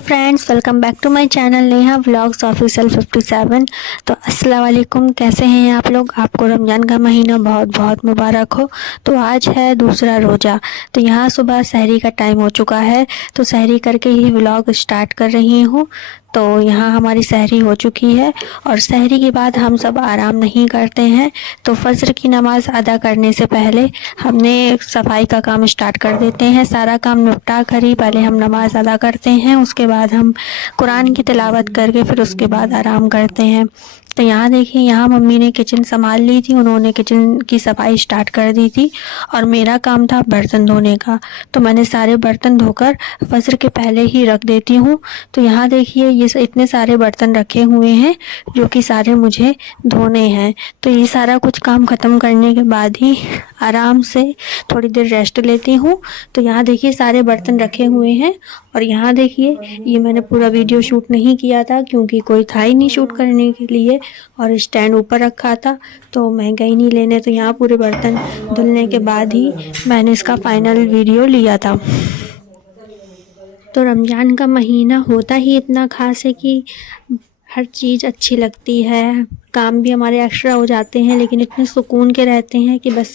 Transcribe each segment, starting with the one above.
Friends, welcome back to my channel Neha vlogs official 57। तो अस्सलाम वालेकुम, कैसे हैं आप लोग। आपको रमज़ान का महीना बहुत बहुत मुबारक हो। तो आज है दूसरा रोज़ा। तो यहाँ सुबह सहरी का टाइम हो चुका है, तो सहरी करके ही व्लॉग स्टार्ट कर रही हूँ। तो यहाँ हमारी सहरी हो चुकी है और सहरी के बाद हम सब आराम नहीं करते हैं। तो फजर की नमाज़ अदा करने से पहले हमने सफाई का काम स्टार्ट कर देते हैं। सारा काम निपटा कर ही पहले हम नमाज़ अदा करते हैं, उसके बाद हम कुरान की तिलावत करके फिर उसके बाद आराम करते हैं। तो यहाँ देखिए, यहाँ मम्मी ने किचन संभाल ली थी, उन्होंने किचन की सफाई स्टार्ट कर दी थी और मेरा काम था बर्तन धोने का। तो मैंने सारे बर्तन धोकर फजर के पहले ही रख देती हूँ। तो यहाँ देखिए, ये इतने सारे बर्तन रखे हुए हैं जो कि सारे मुझे धोने हैं। तो ये सारा कुछ काम ख़त्म करने के बाद ही आराम से थोड़ी देर रेस्ट लेती हूँ। तो यहाँ देखिए, सारे बर्तन रखे हुए हैं और यहाँ देखिए, ये मैंने पूरा वीडियो शूट नहीं किया था क्योंकि कोई था ही नहीं शूट करने के लिए और स्टैंड ऊपर रखा था, तो मैं गई नहीं लेने। तो यहाँ पूरे बर्तन धुलने के बाद ही मैंने इसका फाइनल वीडियो लिया था। तो रमज़ान का महीना होता ही इतना ख़ास है कि हर चीज़ अच्छी लगती है, काम भी हमारे एक्स्ट्रा हो जाते हैं लेकिन इतने सुकून के रहते हैं कि बस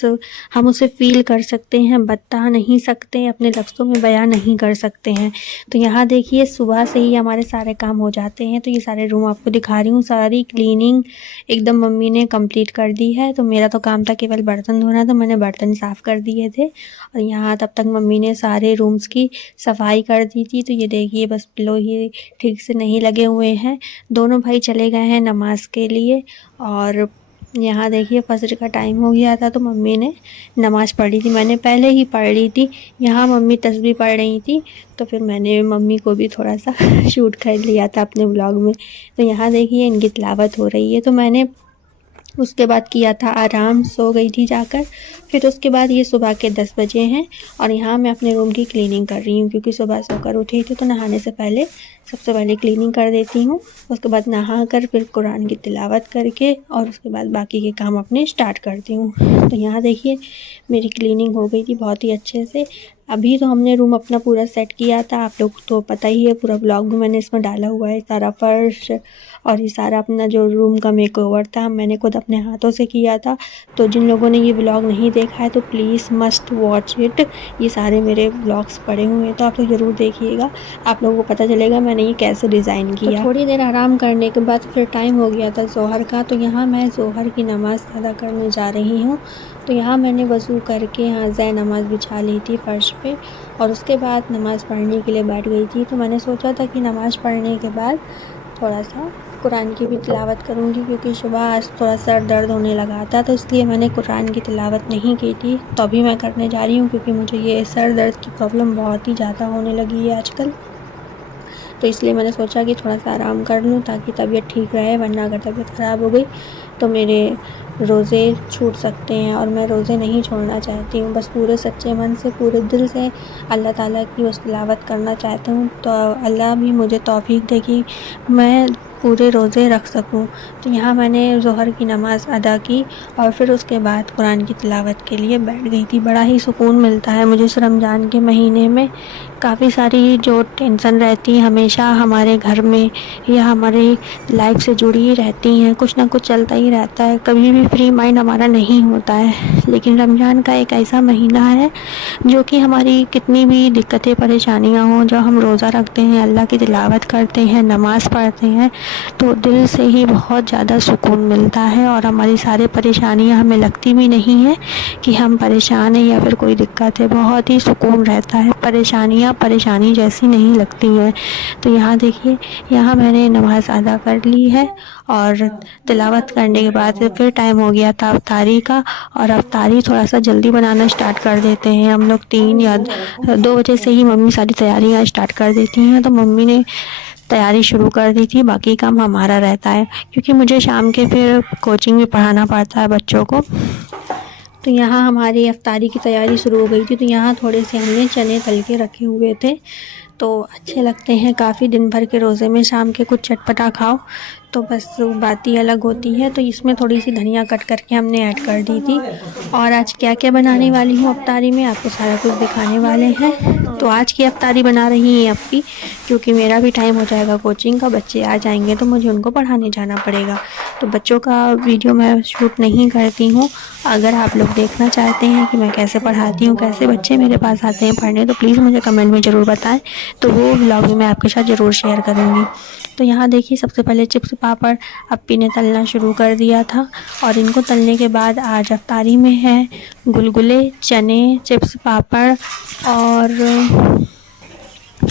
हम उसे फ़ील कर सकते हैं, बता नहीं सकते, अपने लफ्ज़ों में बयां नहीं कर सकते हैं। तो यहाँ देखिए, सुबह से ही हमारे सारे काम हो जाते हैं। तो ये सारे रूम आपको दिखा रही हूँ, सारी क्लीनिंग एकदम मम्मी ने कंप्लीट कर दी है। तो मेरा तो काम था केवल बर्तन धोना, तो मैंने बर्तन साफ़ कर दिए थे और यहाँ तब तक मम्मी ने सारे रूम्स की सफाई कर दी थी। तो ये देखिए, बस पिलो ही ठीक से नहीं लगे हुए हैं। दोनों भाई चले गए हैं नमाज के लिए और यहाँ देखिए, फजर का टाइम हो गया था तो मम्मी ने नमाज़ पढ़ी थी। मैंने पहले ही पढ़ ली थी, यहाँ मम्मी तस्बीह पढ़ रही थी तो फिर मैंने मम्मी को भी थोड़ा सा शूट कर लिया था अपने व्लॉग में। तो यहाँ देखिए, इनकी तिलावत हो रही है। तो मैंने उसके बाद किया था आराम, सो गई थी जाकर। फिर उसके बाद ये सुबह के 10 बजे हैं और यहाँ मैं अपने रूम की क्लीनिंग कर रही हूँ क्योंकि सुबह सोकर उठी थी तो नहाने से पहले सबसे पहले क्लीनिंग कर देती हूँ। उसके बाद नहा कर फिर कुरान की तिलावत करके और उसके बाद बाकी के काम अपने स्टार्ट करती हूँ। तो यहाँ देखिए, मेरी क्लीनिंग हो गई थी बहुत ही अच्छे से। अभी तो हमने रूम अपना पूरा सेट किया था, आप लोग तो पता ही है, पूरा ब्लॉग भी मैंने इसमें डाला हुआ है। सारा फर्श और ये सारा अपना जो रूम का मेकओवर था मैंने खुद अपने हाथों से किया था। तो जिन लोगों ने ये व्लॉग नहीं देखा है तो प्लीज़ मस्ट वॉच इट। ये सारे मेरे व्लॉग्स पड़े हुए हैं तो आप लोग ज़रूर देखिएगा, आप लोगों को पता चलेगा मैंने ये कैसे डिज़ाइन किया। तो थोड़ी देर आराम करने के बाद फिर टाइम हो गया था ज़ोहर का। तो यहाँ मैं ज़ोहर की नमाज़ अदा करने जा रही हूँ। तो यहाँ मैंने वज़ू करके यहाँ ज़ै नमाज़ बिछा ली थी फ़र्श पे और उसके बाद नमाज़ पढ़ने के लिए बैठ गई थी। तो मैंने सोचा था कि नमाज़ पढ़ने के बाद थोड़ा सा कुरान की भी तिलावत करूँगी क्योंकि सुबह आज थोड़ा सर दर्द होने लगा था, तो इसलिए मैंने कुरान की तिलावत नहीं की थी। तो अभी मैं करने जा रही हूँ क्योंकि मुझे ये सर दर्द की प्रॉब्लम बहुत ही ज़्यादा होने लगी है आजकल। तो इसलिए मैंने सोचा कि थोड़ा सा आराम कर लूँ ताकि तबीयत ठीक रहे, वरना अगर तबीयत ख़राब हो गई तो मेरे रोज़े छूट सकते हैं और मैं रोज़े नहीं छोड़ना चाहती हूँ। बस पूरे सच्चे मन से, पूरे दिल से अल्लाह ताला की बस तिलावत करना चाहती हूँ। तो अल्लाह भी मुझे तौफ़ीक दे कि मैं पूरे रोज़े रख सकूँ। तो यहाँ मैंने ज़ोहर की नमाज़ अदा की और फिर उसके बाद कुरान की तिलावत के लिए बैठ गई थी। बड़ा ही सुकून मिलता है मुझे इस रमज़ान के महीने में। काफ़ी सारी जो टेंशन रहती है हमेशा हमारे घर में या हमारी लाइफ से जुड़ी ही रहती हैं, कुछ ना कुछ चलता ही रहता है, कभी भी फ्री माइंड हमारा नहीं होता है। लेकिन रमज़ान का एक ऐसा महीना है जो कि हमारी कितनी भी दिक्कतें परेशानियां हों, जब हम रोज़ा रखते हैं, अल्लाह की तिलावत करते हैं, नमाज़ पढ़ते हैं तो दिल से ही बहुत ज़्यादा सुकून मिलता है और हमारी सारी परेशानियां हमें लगती भी नहीं है कि हम परेशान हैं या फिर कोई दिक्कत है। बहुत ही सुकून रहता है, परेशानियां परेशानी जैसी नहीं लगती हैं। तो यहाँ देखिए, यहाँ मैंने नमाज़ अदा कर ली है और तिलावत करने के बाद फिर टाइम हो गया था अफ्तारी का और अफ्तारी थोड़ा सा जल्दी बनाना स्टार्ट कर देते हैं हम लोग। 3 या 2 बजे से ही मम्मी सारी तैयारियां स्टार्ट कर देती हैं। तो मम्मी ने तैयारी शुरू कर दी थी, बाकी काम हमारा रहता है क्योंकि मुझे शाम के फिर कोचिंग में पढ़ाना पड़ता है बच्चों को। तो यहाँ हमारी अफ्तारी की तैयारी शुरू हो गई थी। तो यहाँ थोड़े से हमने चने तल के रखे हुए थे, तो अच्छे लगते हैं काफ़ी, दिन भर के रोज़े में शाम के कुछ चटपटा खाओ तो बस बात ही अलग होती है। तो इसमें थोड़ी सी धनिया कट करके हमने ऐड कर दी थी। और आज क्या क्या बनाने वाली हूँ अफ्तारी में, आपको सारा कुछ दिखाने वाले हैं। तो आज की अफ्तारी बना रही हैं अप्पी, क्योंकि मेरा भी टाइम हो जाएगा कोचिंग का, बच्चे आ जाएंगे तो मुझे उनको पढ़ाने जाना पड़ेगा। तो बच्चों का वीडियो मैं शूट नहीं करती हूँ। अगर आप लोग देखना चाहते हैं कि मैं कैसे पढ़ाती हूँ, कैसे बच्चे मेरे पास आते हैं पढ़ने, तो प्लीज़ मुझे कमेंट में ज़रूर बताएं, तो वो व्लॉग भी मैं आपके साथ ज़रूर शेयर करूँगी। तो यहाँ देखिए, सबसे पहले चिप्स पापड़ अप्पी ने तलना शुरू कर दिया था। और इनको तलने के बाद आज अफ्तारी में है गुलगुले, चने, चिप्स पापड़, और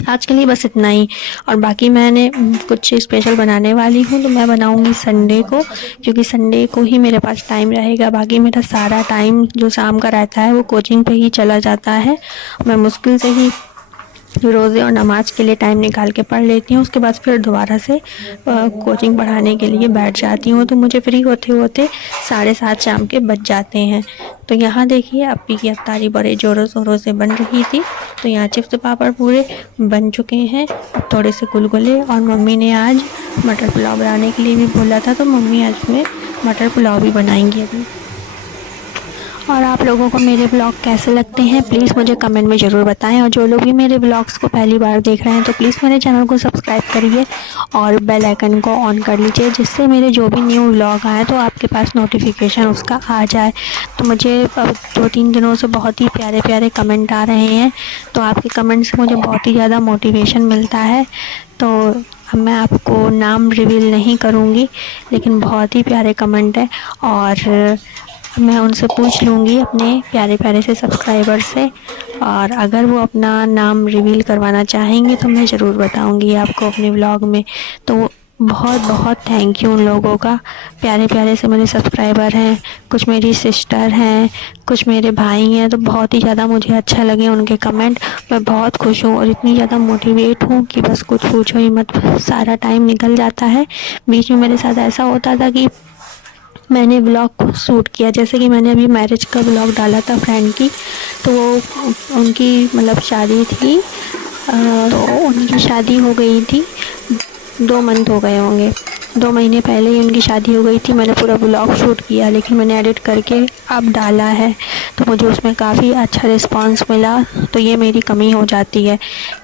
आज के लिए बस इतना ही। और बाकी मैंने कुछ स्पेशल बनाने वाली हूँ, तो मैं बनाऊँगी संडे को, क्योंकि संडे को ही मेरे पास टाइम रहेगा। बाकी मेरा सारा टाइम जो शाम का रहता है वो कोचिंग पे ही चला जाता है। मैं मुश्किल से ही रोज़े और नमाज के लिए टाइम निकाल के पढ़ लेती हूँ। उसके बाद फिर दोबारा से कोचिंग पढ़ाने के लिए बैठ जाती हूँ। तो मुझे फ्री होते होते 7:30 शाम के बज जाते हैं। तो यहाँ देखिए, अप्पी की अफ्तारी बड़े ज़ोरों शोरों से बन रही थी। तो यहाँ चिप्स पापड़ पूरे बन चुके हैं, थोड़े से गुलगुले, और मम्मी ने आज मटर पुलाव बनाने के लिए भी बोला था, तो मम्मी आज में मटर पुलाव भी बनाएंगी अभी। और आप लोगों को मेरे ब्लॉग कैसे लगते हैं प्लीज़ मुझे कमेंट में ज़रूर बताएं। और जो लोग भी मेरे ब्लॉग्स को पहली बार देख रहे हैं तो प्लीज़ मेरे चैनल को सब्सक्राइब करिए और बेल आइकन को ऑन कर लीजिए, जिससे मेरे जो भी न्यू व्लॉग आए तो आपके पास नोटिफिकेशन उसका आ जाए। तो मुझे 2-3 दिनों से बहुत ही प्यारे प्यारे कमेंट आ रहे हैं, तो आपके कमेंट से मुझे बहुत ही ज़्यादा मोटिवेशन मिलता है। तो अब मैं आपको नाम रिवील नहीं करूँगी, लेकिन बहुत ही प्यारे कमेंट है, और मैं उनसे पूछ लूँगी अपने प्यारे प्यारे से सब्सक्राइबर से, और अगर वो अपना नाम रिवील करवाना चाहेंगे तो मैं ज़रूर बताऊँगी आपको अपने व्लॉग में। तो बहुत बहुत थैंक यू उन लोगों का। प्यारे प्यारे से मेरे सब्सक्राइबर हैं, कुछ मेरी सिस्टर हैं, कुछ मेरे भाई हैं। तो बहुत ही ज़्यादा मुझे अच्छा लगे उनके कमेंट। मैं बहुत खुश हूँ और इतनी ज़्यादा मोटिवेट हूँ कि बस कुछ पूछो ही मत, सारा टाइम निकल जाता है। बीच में मेरे साथ ऐसा होता था कि मैंने व्लॉग को शूट किया, जैसे कि मैंने अभी मैरिज का व्लॉग डाला था फ्रेंड की, तो वो उनकी मतलब शादी थी, तो उनकी शादी हो गई थी, 2 मंथ हो गए होंगे, 2 महीने पहले ही उनकी शादी हो गई थी। मैंने पूरा व्लॉग शूट किया, लेकिन मैंने एडिट करके अब डाला है, तो मुझे उसमें काफ़ी अच्छा रिस्पांस मिला। तो ये मेरी कमी हो जाती है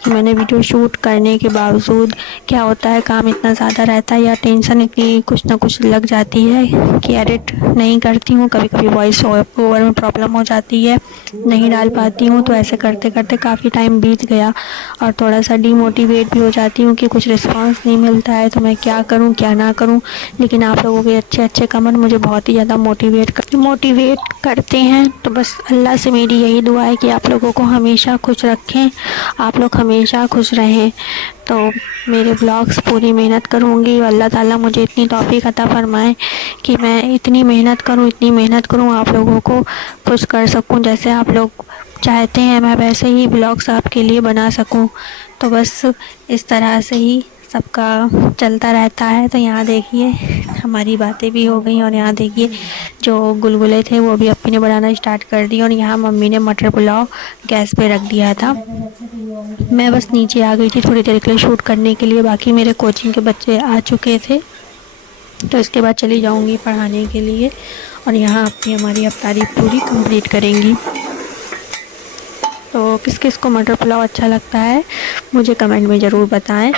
कि मैंने वीडियो शूट करने के बावजूद, क्या होता है काम इतना ज़्यादा रहता है या टेंशन इतनी कुछ ना कुछ लग जाती है कि एडिट नहीं करती हूँ। कभी कभी वॉइस ओवर में प्रॉब्लम हो जाती है, नहीं डाल पाती हूँ। तो ऐसे करते करते काफ़ी टाइम बीत गया और थोड़ा सा डीमोटिवेट भी हो जाती हूँ कि कुछ रिस्पांस नहीं मिलता है, तो मैं क्या करूँ क्या ना करूँ। लेकिन आप लोगों के अच्छे अच्छे कमेंट मुझे बहुत ही ज़्यादा मोटिवेट करते हैं। तो बस अल्लाह से मेरी यही दुआ है कि आप लोगों को हमेशा खुश रखें, आप लोग हमेशा खुश रहें। तो मेरे ब्लॉग्स पूरी मेहनत करूँगी, अल्लाह ताला मुझे इतनी तौफीक अता फ़रमाए कि मैं इतनी मेहनत करूँ, आप लोगों को खुश कर सकूँ। जैसे आप लोग चाहते हैं मैं वैसे ही ब्लॉग्स आपके लिए बना सकूं। तो बस इस तरह से ही सबका चलता रहता है। तो यहाँ देखिए, हमारी बातें भी हो गई, और यहाँ देखिए जो गुलगुले थे वो भी अप्पी ने बनाना स्टार्ट कर दिए, और यहाँ मम्मी ने मटर पुलाव गैस पे रख दिया था। मैं बस नीचे आ गई थी थोड़ी देर के लिए शूट करने के लिए, बाकी मेरे कोचिंग के बच्चे आ चुके थे, तो इसके बाद चली जाऊँगी पढ़ाने के लिए। और यहाँ अप्पी हमारी अफ्तारी पूरी कंप्लीट करेंगी। तो किस किस को मटर पुलाव अच्छा लगता है मुझे कमेंट में ज़रूर बताएं।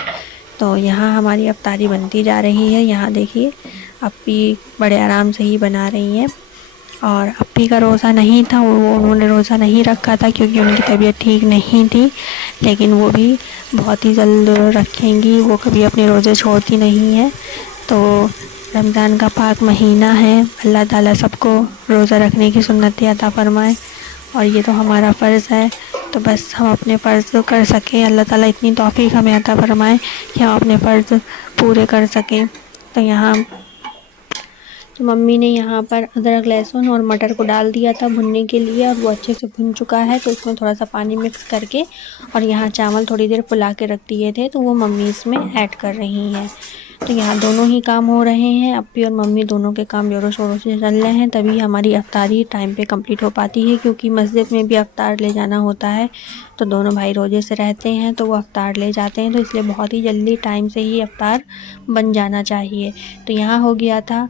तो यहाँ हमारी अफ्तारी बनती जा रही है। यहाँ देखिए, अप्पी बड़े आराम से ही बना रही हैं, और अप्पी का रोज़ा नहीं था, वो उन्होंने रोज़ा नहीं रखा था क्योंकि उनकी तबीयत ठीक नहीं थी, लेकिन वो भी बहुत ही जल्द रखेंगी। वो कभी अपने रोज़े छोड़ती नहीं है। तो रमज़ान का पाक महीना है, अल्लाह ताला सबको रोज़ा रखने की सुन्नत अता फ़रमाए, और ये तो हमारा फ़र्ज़ है। तो बस हम अपने फ़र्ज़ कर सकें, अल्लाह ताला इतनी तौफ़ीक हमें अता फ़रमाए कि हम अपने फ़र्ज़ पूरे कर सकें। तो यहाँ तो मम्मी ने यहाँ पर अदरक, लहसुन और मटर को डाल दिया था भुनने के लिए, और वो अच्छे से भुन चुका है। तो इसमें थोड़ा सा पानी मिक्स करके, और यहाँ चावल थोड़ी देर फुला के रख दिए थे, तो वो मम्मी इसमें ऐड कर रही हैं। तो यहाँ दोनों ही काम हो रहे हैं, अप्पी और मम्मी दोनों के काम ज़ोरों शोरों से चल रहे हैं, तभी हमारी अफ्तारी टाइम पे कंप्लीट हो पाती है, क्योंकि मस्जिद में भी अफ्तार ले जाना होता है। तो दोनों भाई रोज़े से रहते हैं तो वो अफ्तार ले जाते हैं, तो इसलिए बहुत ही जल्दी टाइम से ही अफ्तार बन जाना चाहिए। तो यहाँ हो गया था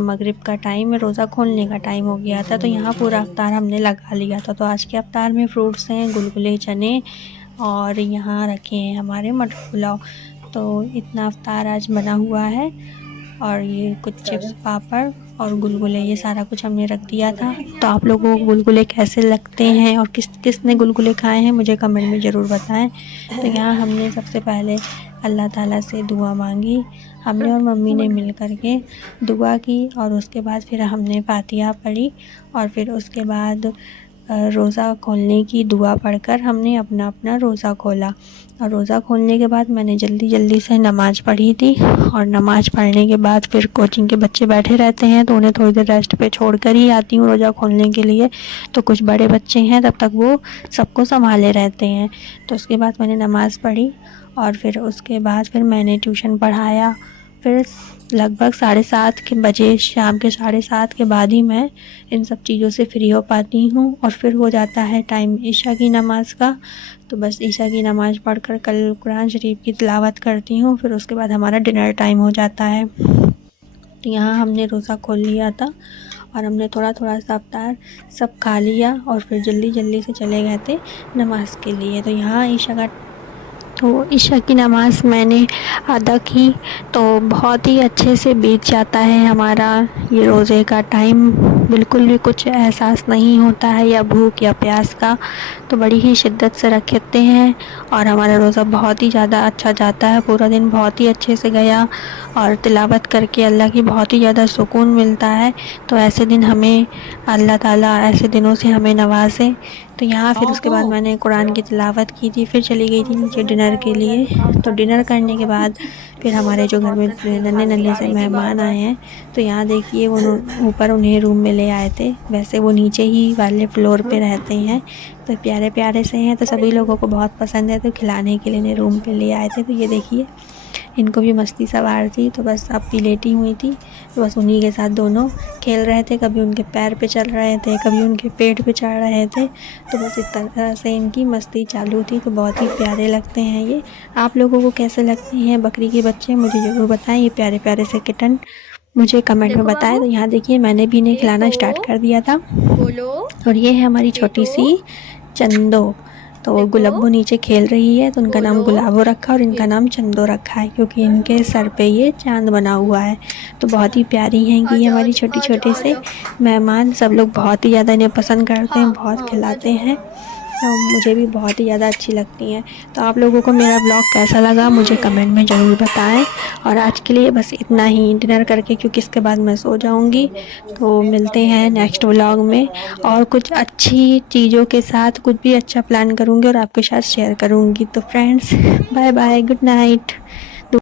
मगरिब का टाइम, रोज़ा खोलने का टाइम हो गया था, तो यहाँ पूरा अफ्तार हमने लगा लिया था। तो आज के अफ्तार में फ्रूट्स हैं, गुलगुले, चने और यहाँ रखे हैं हमारे मटर पुलाव। तो इतना अफ्तार आज बना हुआ है, और ये कुछ चिप्स, पापड़ और गुलगुले, ये सारा कुछ हमने रख दिया था। तो आप लोगों को गुलगुले कैसे लगते हैं और किसने गुलगुले खाए हैं मुझे कमेंट में ज़रूर बताएं। तो यहाँ हमने सबसे पहले अल्लाह ताला से दुआ मांगी, हमने और मम्मी ने मिल कर के दुआ की, और उसके बाद फिर हमने फातिहा पढ़ी, और फिर उसके बाद रोज़ा खोलने की दुआ पढ़कर हमने अपना अपना रोज़ा खोला। और रोज़ा खोलने के बाद मैंने जल्दी से नमाज़ पढ़ी थी, और नमाज़ पढ़ने के बाद फिर कोचिंग के बच्चे बैठे रहते हैं, तो उन्हें थोड़ी देर रेस्ट पे छोड़ कर ही आती हूँ रोज़ा खोलने के लिए। तो कुछ बड़े बच्चे हैं, तब तक वो सबको संभाले रहते हैं। तो उसके बाद मैंने नमाज़ पढ़ी, और फिर उसके बाद फिर मैंने ट्यूशन पढ़ाया। फिर लगभग 7:30 के बजे, शाम के 7:30 के बाद ही मैं इन सब चीज़ों से फ्री हो पाती हूँ, और फिर हो जाता है टाइम ईशा की नमाज़ का। तो बस ईशा की नमाज़ पढ़कर कल कुरान शरीफ की तिलावत करती हूँ, फिर उसके बाद हमारा डिनर टाइम हो जाता है। तो यहाँ हमने रोज़ा खोल लिया था, और हमने थोड़ा सा अफ्तार सब खा लिया, और फिर जल्दी से चले गए थे नमाज़ के लिए। तो यहाँ ईशा की नमाज़ मैंने अदा की, तो बहुत ही अच्छे से बीत जाता है हमारा ये रोज़े का टाइम। बिल्कुल भी कुछ एहसास नहीं होता है या भूख या प्यास का, तो बड़ी ही शिद्दत से रखते हैं, और हमारा रोज़ा बहुत ही ज़्यादा अच्छा जाता है। पूरा दिन बहुत ही अच्छे से गया, और तिलावत करके अल्लाह की बहुत ही ज़्यादा सुकून मिलता है। तो ऐसे दिन हमें अल्लाह ताला ऐसे दिनों से हमें नवाज़े। तो यहाँ फिर उसके बाद मैंने कुरान की तिलावत की थी, फिर चली गई थी नीचे डिनर के लिए। तो डिनर करने के बाद फिर हमारे जो घर में नन्हे से मेहमान आए हैं, तो यहाँ देखिए वो ऊपर उन्हें रूम में ले आए थे। वैसे वो नीचे ही वाले फ्लोर पे रहते हैं, तो प्यारे से हैं, तो सभी लोगों को बहुत पसंद है, तो खिलाने के लिए इन्हें रूम पे ले आए थे। तो ये देखिए इनको भी मस्ती सवार थी, तो बस अप्पी लेटी हुई थी, तो बस उन्हीं के साथ दोनों खेल रहे थे। कभी उनके पैर पे चल रहे थे, कभी उनके पेट पे चढ़ रहे थे, तो बस इस तरह से इनकी मस्ती चालू थी। तो बहुत ही प्यारे लगते हैं ये। आप लोगों को कैसे लगते हैं बकरी के बच्चे मुझे ज़रूर बताएं, ये प्यारे से किटन मुझे कमेंट में बताएं। तो यहाँ देखिए मैंने भी इन्हें खिलाना स्टार्ट कर दिया था, और ये है हमारी छोटी सी चंदो। तो गुलाबो नीचे खेल रही है, तो उनका नाम गुलाबो रखा और इनका नाम चंदो रखा है, क्योंकि इनके सर पे ये चांद बना हुआ है। तो बहुत ही प्यारी हैं कि ये हमारी छोटे से मेहमान। सब लोग बहुत ही ज़्यादा इन्हें पसंद करते हैं, बहुत खिलाते हैं, तो मुझे भी बहुत ही ज़्यादा अच्छी लगती हैं। तो आप लोगों को मेरा ब्लॉग कैसा लगा मुझे कमेंट में ज़रूर बताएं। और आज के लिए बस इतना ही, डिनर करके, क्योंकि इसके बाद मैं सो जाऊंगी। तो मिलते हैं नेक्स्ट व्लॉग में, और कुछ अच्छी चीज़ों के साथ कुछ भी अच्छा प्लान करूंगी और आपके साथ शेयर करूंगी। तो friends, bye bye, good night.